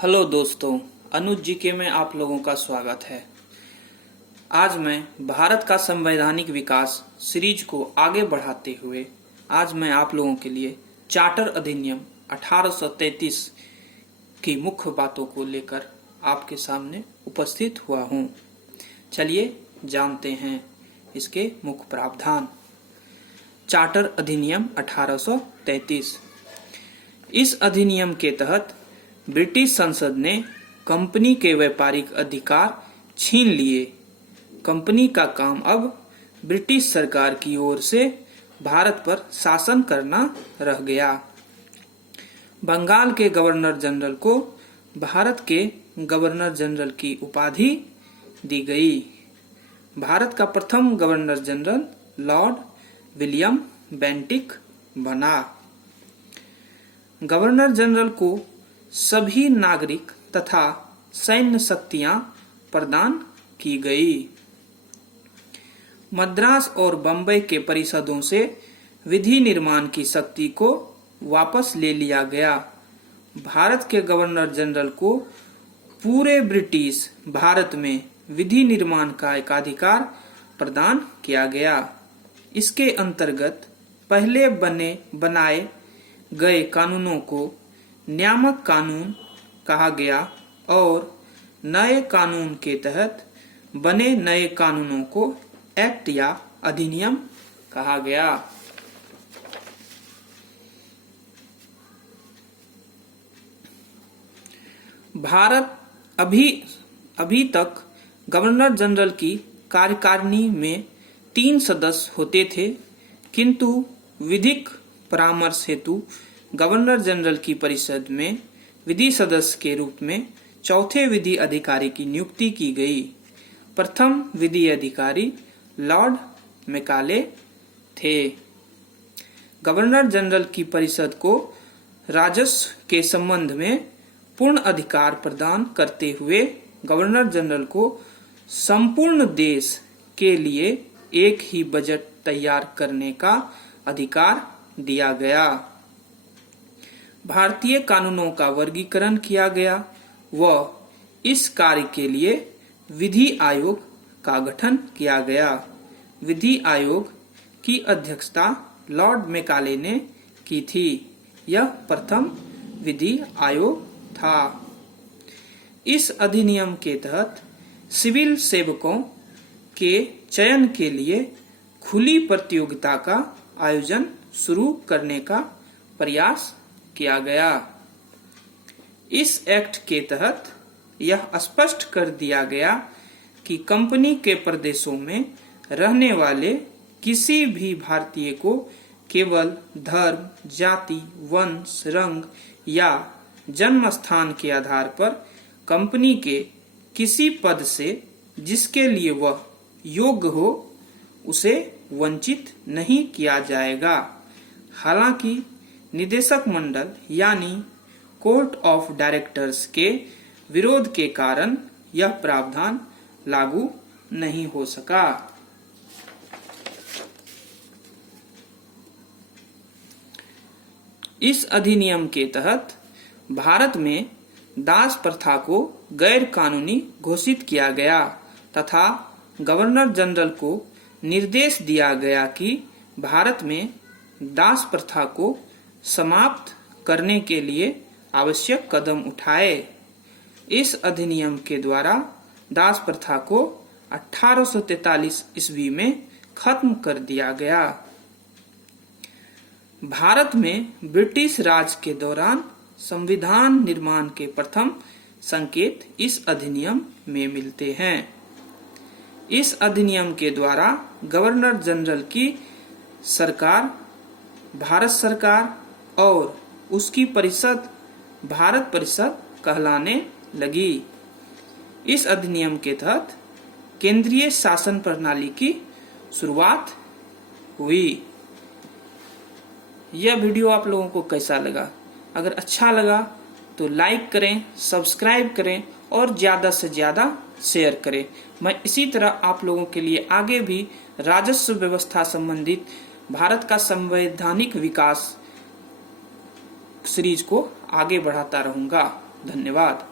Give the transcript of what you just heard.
Hello दोस्तों, अनुज जी के में आप लोगों का स्वागत है। आज मैं भारत का संवैधानिक विकास सीरीज को आगे बढ़ाते हुए आज मैं आप लोगों के लिए चार्टर अधिनियम 1833 की मुख्य बातों को लेकर आपके सामने उपस्थित हुआ हूं। चलिए जानते हैं इसके मुख्य प्रावधान। चार्टर अधिनियम 1833। इस अधिनियम के तहत ब्रिटिश संसद ने कंपनी के व्यापारिक अधिकार छीन लिए। कंपनी का काम अब ब्रिटिश सरकार की ओर से भारत पर शासन करना रह गया। बंगाल के गवर्नर जनरल को भारत के गवर्नर जनरल की उपाधि दी गई। भारत का प्रथम governor general Lord William Bentinck बना। गवर्नर जनरल को सभी नागरिक तथा सैन्य शक्तियां प्रदान की गई। मद्रास और बंबई के परिषदों से विधि निर्माण की शक्ति को वापस ले लिया गया। भारत के गवर्नर जनरल को पूरे ब्रिटिश भारत में विधि निर्माण का एकाधिकार प्रदान किया गया। इसके अंतर्गत पहले बनाए गए कानूनों को नियामक कानून कहा गया और नए कानून के तहत बने नए कानूनों को एक्ट या अधिनियम कहा गया। भारत अभी तक गवर्नर जनरल की कार्यकारिणी में 3 सदस्य होते थे, किंतु विधिक परामर्श हेतु गवर्नर जनरल की परिषद में विधि सदस्य के रूप में चौथे विधि अधिकारी की नियुक्ति की गई। प्रथम विधि अधिकारी लॉर्ड मैकाले थे। गवर्नर जनरल की परिषद को राजस्व के संबंध में पूर्ण अधिकार प्रदान करते हुए गवर्नर जनरल को संपूर्ण देश के लिए एक ही बजट तैयार करने का अधिकार दिया गया। भारतीय कानूनों का वर्गीकरण किया गया व इस कार्य के लिए विधि आयोग का गठन किया गया। विधि आयोग की अध्यक्षता लॉर्ड मैकाले ने की थी। यह प्रथम विधि आयोग था। इस अधिनियम के तहत सिविल सेवकों के चयन के लिए खुली प्रतियोगिता का आयोजन शुरू करने का प्रयास किया गया। इस एक्ट के तहत यह स्पष्ट कर दिया गया कि कंपनी के प्रदेशों में रहने वाले किसी भी भारतीय को केवल धर्म, जाति, वंश, रंग या जन्म स्थान के आधार पर कंपनी के किसी पद से जिसके लिए वह योग्य हो उसे वंचित नहीं किया जाएगा। हालांकि निदेशक मंडल यानी कोर्ट ऑफ डायरेक्टर्स के विरोध के कारण यह प्रावधान लागू नहीं हो सका। इस अधिनियम के तहत भारत में दास प्रथा को गैर कानूनी घोषित किया गया तथा गवर्नर जनरल को निर्देश दिया गया कि भारत में दास प्रथा को समाप्त करने के लिए आवश्यक कदम उठाए। इस अधिनियम के द्वारा दास प्रथा को 1843 ईस्वी में खत्म कर दिया गया। भारत में ब्रिटिश राज के दौरान संविधान निर्माण के प्रथम संकेत इस अधिनियम में मिलते हैं। इस अधिनियम के द्वारा गवर्नर जनरल की सरकार भारत सरकार और उसकी परिषद भारत परिषद कहलाने लगी। इस अधिनियम के तहत केंद्रीय शासन प्रणाली की शुरुआत हुई। यह वीडियो आप लोगों को कैसा लगा? अगर अच्छा लगा तो लाइक करें, सब्सक्राइब करें और ज्यादा से ज्यादा शेयर करें। मैं इसी तरह आप लोगों के लिए आगे भी राजस्व व्यवस्था संबंधित भारत का संवैधानिक विकास सीरीज को आगे बढ़ाता रहूंगा। धन्यवाद।